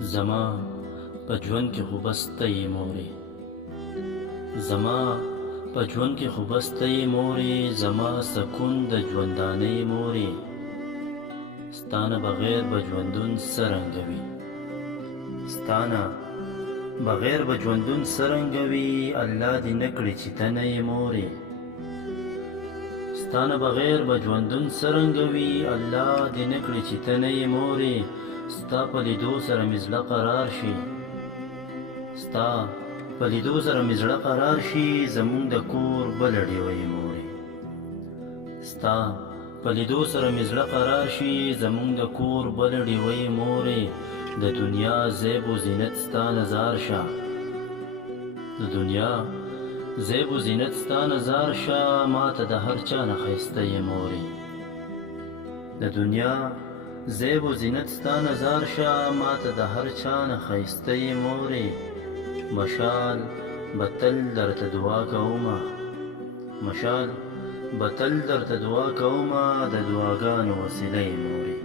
زما په ژوند کې خو بس ته یې مورې، زما په ژوند کې خو بس ته یې مورې، زما سکون د ژوندانۍ مورې، ستانه بغیر به ژوندون څرنګه وي، ستانه بغیر به ژوندون څرنګه وي، الله دې نه کړي چې ته نه یې مورې، ستانه بغیر به ژوندون څرنګه وي، الله دې نه کړي چې ته نه یې مورې، ستا په لیدو سره مې زړه قرار شي، ستا په لیدو سره مې زړه قرار شي، زمونږ د کور بله ډیوه یې مورې، ستا په لیدو سره مې زړه قرار شي، زمونږ د کور بله ډیوه یې مورې، د دنیا زیب و زینت ستا نظار شه، د دنیا زیب و زینت ستا نظار شه، ماته د هر چا نه ښایسته یې مورې، د دنیا زیب و زینت ستا نظار شه، ماته د هر چا نه ښایسته یې مورې، مشال به تل درته دعا کومه، مشال به تل درته دعا کومه، د دعاګانو وسیله یې مورې.